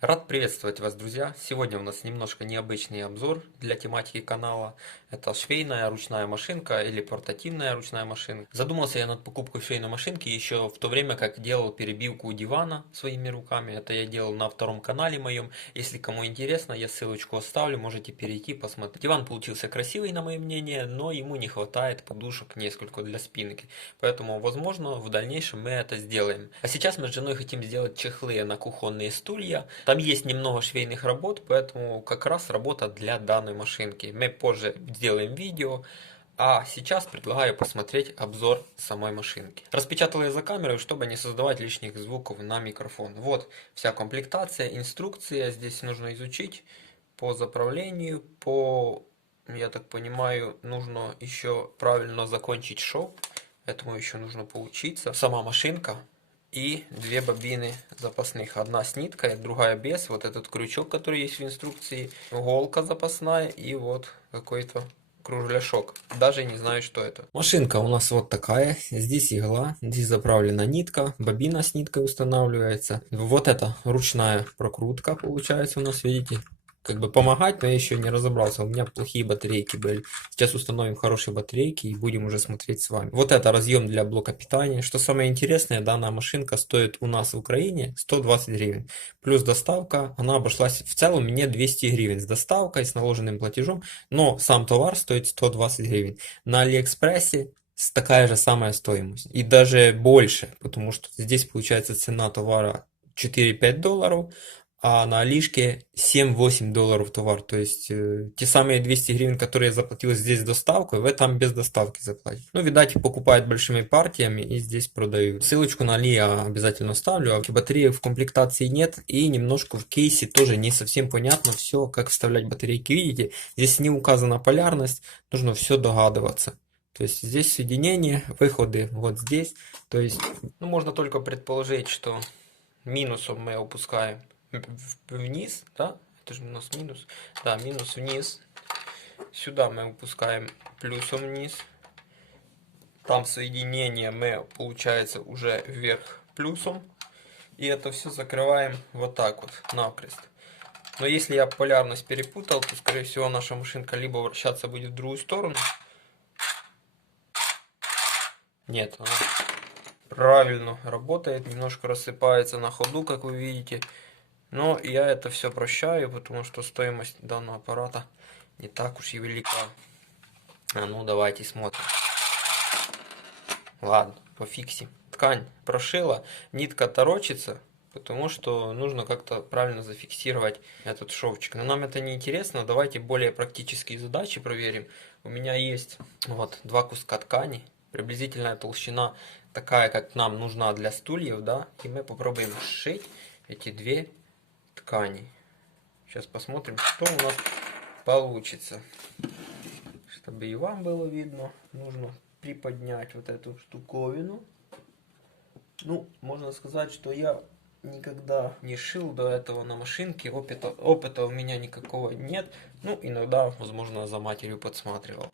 Рад приветствовать вас, друзья! Сегодня у нас немножко необычный обзор для тематики канала. Это швейная ручная машинка или портативная ручная машинка. Задумался я над покупкой швейной машинки еще в то время, как делал перебивку дивана своими руками. Это я делал на втором канале моем. Если кому интересно, я ссылочку оставлю, можете перейти посмотреть. Диван получился красивый, на мое мнение, но ему не хватает подушек несколько для спинки. Поэтому, возможно, в дальнейшем мы это сделаем. А сейчас мы с женой хотим сделать чехлы на кухонные стулья. Там есть немного швейных работ, поэтому как раз работа для данной машинки. Мы позже сделаем видео, а сейчас предлагаю посмотреть обзор самой машинки. Распечатал я за камерой, чтобы не создавать лишних звуков на микрофон. Вот вся комплектация, инструкция. Здесь нужно изучить по заправлению, я так понимаю, нужно еще правильно закончить шов. Этому еще нужно поучиться. Сама машинка. И две бобины запасных. Одна с ниткой, другая без. Вот этот крючок, который есть в инструкции. Иголка запасная и вот какой-то кругляшок. Даже не знаю, что это. Машинка у нас вот такая. Здесь игла, здесь заправлена нитка. Бобина с ниткой устанавливается. Вот это ручная прокрутка получается у нас, видите. Как бы помогать, но я еще не разобрался. У меня плохие батарейки были. Сейчас установим хорошие батарейки и будем уже смотреть с вами. Вот это разъем для блока питания. Что самое интересное, данная машинка стоит у нас в Украине 120 гривен. Плюс доставка, она обошлась в целом мне 200 гривен с доставкой, с наложенным платежом. Но сам товар стоит 120 гривен. На Алиэкспрессе такая же самая стоимость. И даже больше, потому что здесь получается цена товара 4-5 долларов. А на Алишке 7-8 долларов товар. То есть те самые 200 гривен, которые я заплатил здесь доставкой, вы там без доставки заплатите. Ну, видать, покупают большими партиями и здесь продают. Ссылочку на Али я обязательно ставлю. А батареи в комплектации нет. И немножко в кейсе тоже не совсем понятно все, как вставлять батарейки. Видите, здесь не указана полярность. Нужно все догадываться. То есть здесь соединение, выходы вот здесь. То есть, ну, можно только предположить, что минусом мы опускаем вниз, да, это же у нас минус, да, минус вниз, сюда мы выпускаем плюсом вниз, там соединение мы, получается, уже вверх плюсом, и это все закрываем вот так вот, накрест. Но если я полярность перепутал, то, скорее всего, наша машинка либо вращаться будет в другую сторону, нет, она правильно работает, немножко рассыпается на ходу, как вы видите. Но я это все прощаю, потому что стоимость данного аппарата не так уж и велика. А ну давайте смотрим. Ладно, пофиксим. Ткань прошила, нитка торочится, потому что нужно как-то правильно зафиксировать этот шовчик. Но нам это не интересно, давайте более практические задачи проверим. У меня есть вот два куска ткани, приблизительная толщина такая, как нам нужна для стульев, да, и мы попробуем сшить эти две тканей. Сейчас посмотрим, что у нас получится. Чтобы и вам было видно, нужно приподнять вот эту штуковину. Ну, можно сказать, что я никогда не шил до этого на машинке. Опыта у меня никакого нет. Ну, иногда, возможно, за матерью подсматривал.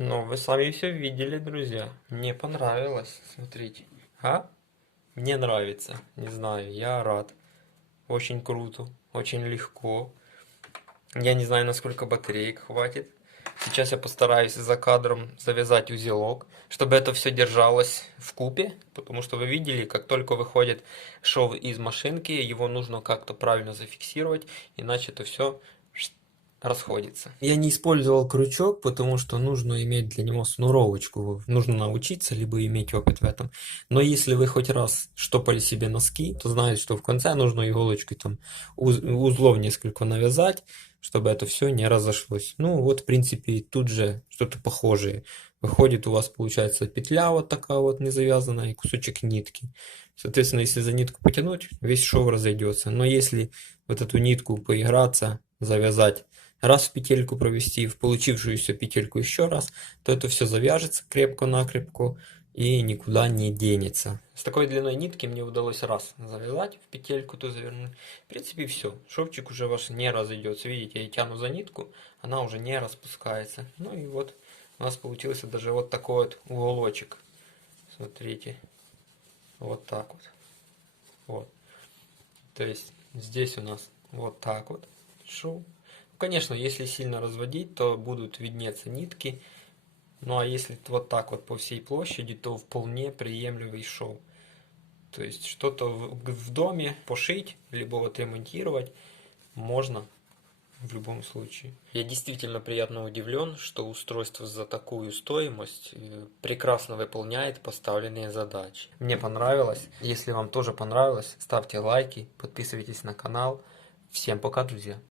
Ну, вы сами все видели, друзья. Мне понравилось. Смотрите. А? Мне нравится. Не знаю, я рад. Очень круто. Очень легко. Я не знаю, насколько батареек хватит. Сейчас я постараюсь за кадром завязать узелок, чтобы это все держалось в купе, потому что вы видели, как только выходит шов из машинки, его нужно как-то правильно зафиксировать, иначе это все расходится. Я не использовал крючок, потому что нужно иметь для него шнуровочку. Нужно научиться, либо иметь опыт в этом. Но если вы хоть раз штопали себе носки, то знаете, что в конце нужно иголочкой там узлов несколько навязать, чтобы это все не разошлось. Ну вот, в принципе, тут же что-то похожее. Выходит, у вас получается петля вот такая вот не завязанная и кусочек нитки. Соответственно, если за нитку потянуть, весь шов разойдется. Но если вот эту нитку поиграться, завязать, раз в петельку провести, в получившуюся петельку еще раз, то это все завяжется крепко-накрепко и никуда не денется. С такой длиной нитки мне удалось раз завязать в петельку, то завернуть. В принципе, все. Шовчик уже ваш не разойдется. Видите, я тяну за нитку, она уже не распускается. Ну и вот у нас получился даже вот такой вот уголочек. Смотрите. Вот так вот. Вот. То есть здесь у нас вот так вот шов. Конечно, если сильно разводить, то будут виднеться нитки. Ну а если вот так вот по всей площади, то вполне приемлемый шов. То есть что-то в доме пошить, либо вот ремонтировать можно в любом случае. Я действительно приятно удивлен, что устройство за такую стоимость прекрасно выполняет поставленные задачи. Мне понравилось. Если вам тоже понравилось, ставьте лайки, подписывайтесь на канал. Всем пока, друзья!